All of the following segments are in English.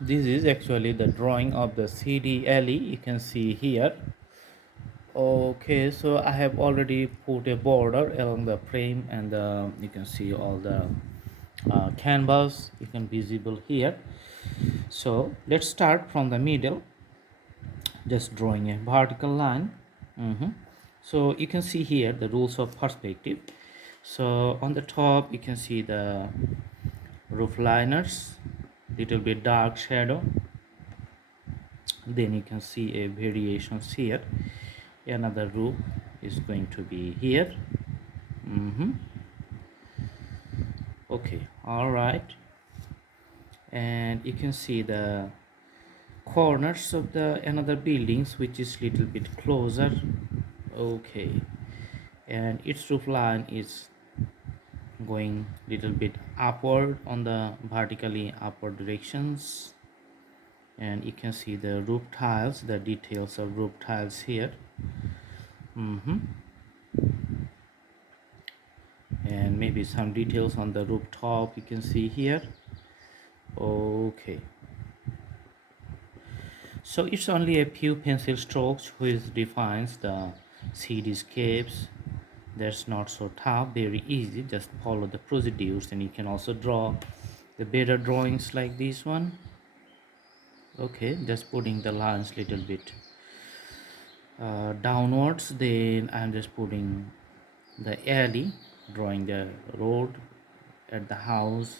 This is actually the drawing of the CD alley, you can see here. Okay, so I have already put a border along the frame, and you can see all the canvas you can visible here. So let's start from the middle, just drawing a vertical line. So you can see here the rules of perspective. So on the top you can see the roof liners, little bit dark shadow. Then you can see a variations here. Another roof is going to be here. Okay, all right. And you can see the corners of the another buildings, which is little bit closer. Okay, and its roof line is going little bit upward on the vertically upward directions. And you can see the roof tiles, the details of roof tiles here. And maybe some details on the rooftop you can see here. Okay, so it's only a few pencil strokes which defines the cityscapes. That's not so tough, very easy, just follow the procedures, and you can also draw the better drawings like this one. Okay, just putting the lines little bit downwards. Then I'm just putting the alley, drawing the road at the house,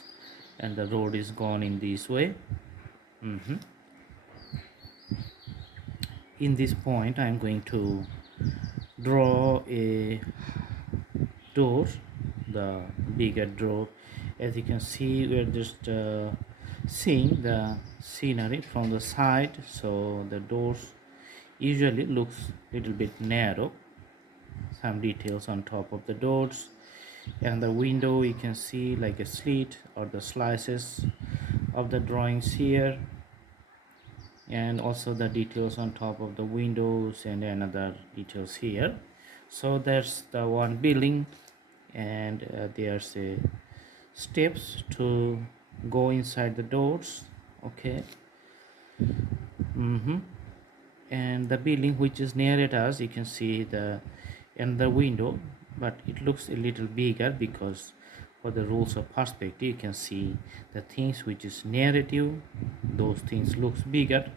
and the road is gone in this way. In this point I'm going to draw a door, the bigger door. As you can see, we're just seeing the scenery from the side, so the doors usually looks little bit narrow. Some details on top of the doors, and the window you can see like a slit or the slices of the drawings here, and also the details on top of the windows and another details here. So there's the one building, and there's a steps to go inside the doors. Okay. And the building which is near it us, you can see the and the window, but it looks a little bigger because for the rules of perspective you can see the things which is near at you, those things looks bigger.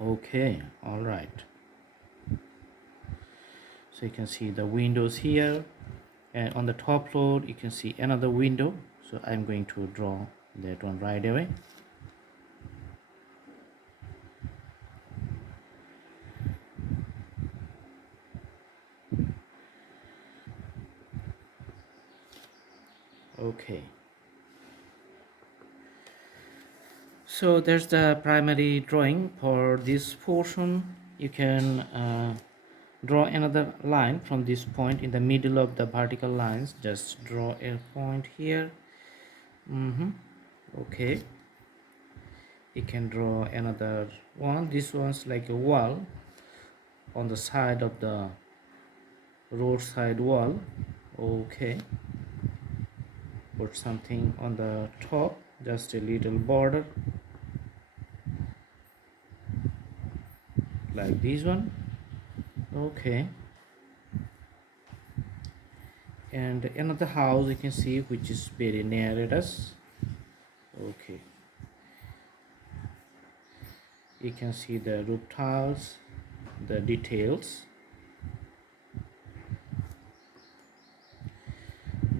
Okay, all right. So you can see the windows here, and on the top floor you can see another window, so I'm going to draw that one right away. Okay, so there's the primary drawing for this portion. You can draw another line from this point in the middle of the vertical lines. Just draw a point here. Okay, you can draw another one. This one's like a wall on the side of the roadside wall. Okay, put something on the top, just a little border like this one. Okay, and another house you can see which is very near at us. Okay, you can see the roof tiles, the details.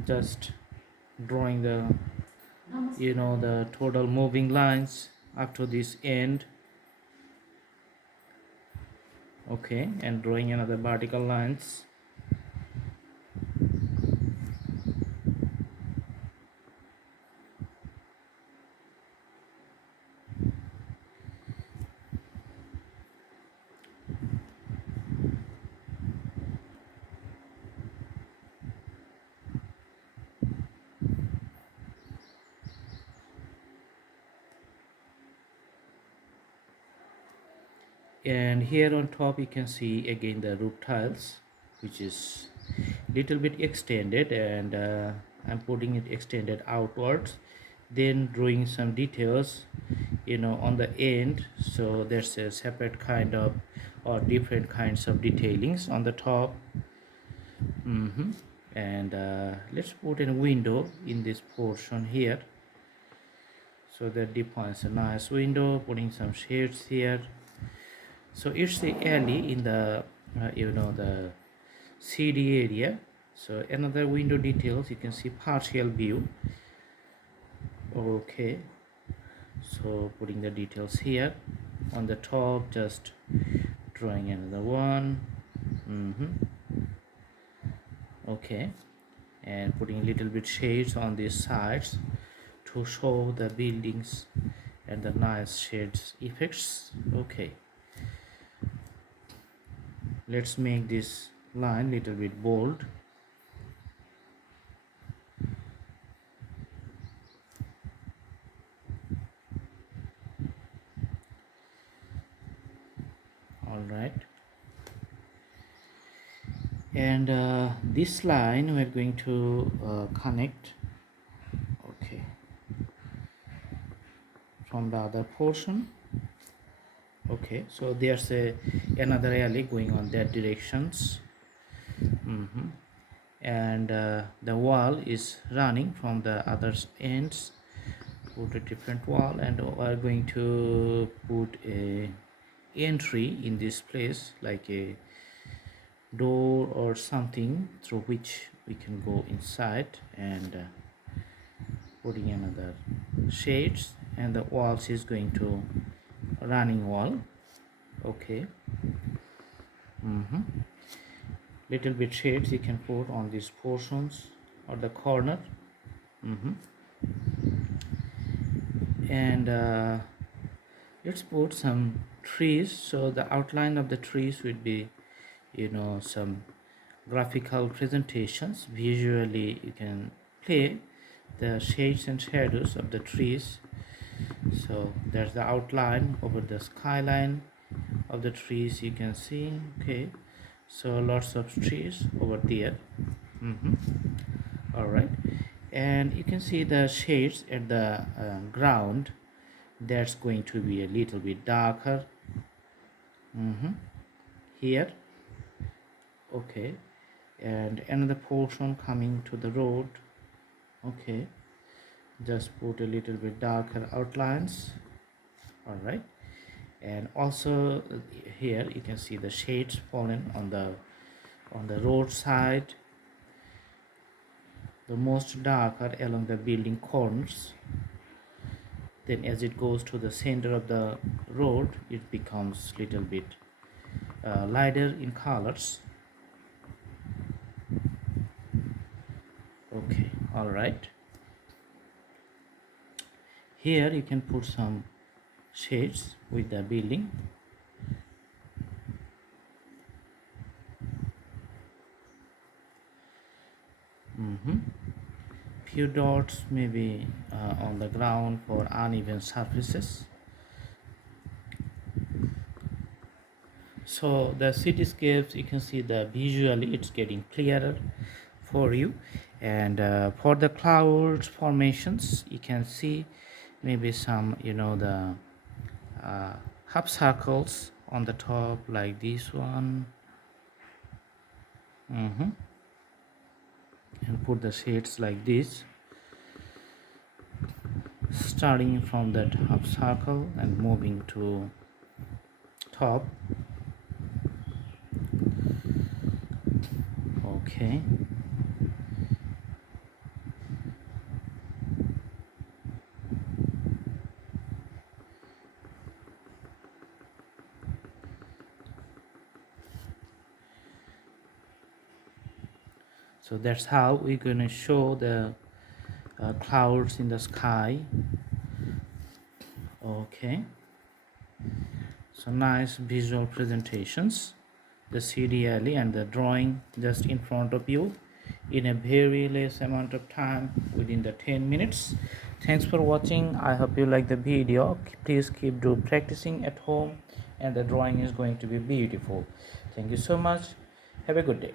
Just drawing the the total moving lines up to this end. Okay, and drawing another vertical lines. And here on top you can see again the roof tiles, which is little bit extended, and I'm putting it extended outwards, then drawing some details on the end, so there's a separate kind of or different kinds of detailings on the top. And let's put in a window in this portion here, so that defines a nice window, putting some shades here. So it's the alley in the the CD area. So another window details, you can see partial view. Okay, so putting the details here on the top, just drawing another one. Okay, and putting a little bit shades on these sides to show the buildings and the nice shades effects. Okay, let's make this line little bit bold. All right, and this line we're going to connect, okay, from the other portion. Okay, so there's another alley going on that directions. And the wall is running from the other ends. Put a different wall, and we're going to put a entry in this place, like a door or something through which we can go inside, and putting another shades, and the walls is going to running wall. Okay, little bit shades you can put on these portions or the corner. And let's put some trees, so the outline of the trees would be some graphical presentations. Visually you can play the shades and shadows of the trees. So there's the outline over the skyline of the trees, you can see. Okay, so lots of trees over there. All right, and you can see the shades at the ground. That's going to be a little bit darker here. Okay, and another portion coming to the road. Okay, just put a little bit darker outlines. All right, and also here you can see the shades fallen on the road side, the most darker along the building corners. Then as it goes to the center of the road, it becomes little bit lighter in colors. Okay, all right, here you can put some shades with the building. Few dots maybe on the ground for uneven surfaces. So the cityscapes, you can see the visually it's getting clearer for you. And for the clouds formations, you can see maybe some the half circles on the top, like this one. And put the shades like this, starting from that half circle and moving to top. Okay, so that's how we're going to show the clouds in the sky. Okay, so nice visual presentations, the CD alley and the drawing just in front of you in a very less amount of time, within the 10 minutes. Thanks for watching. I hope you like the video. Please keep do practicing at home, and the drawing is going to be beautiful. Thank you so much. Have a good day.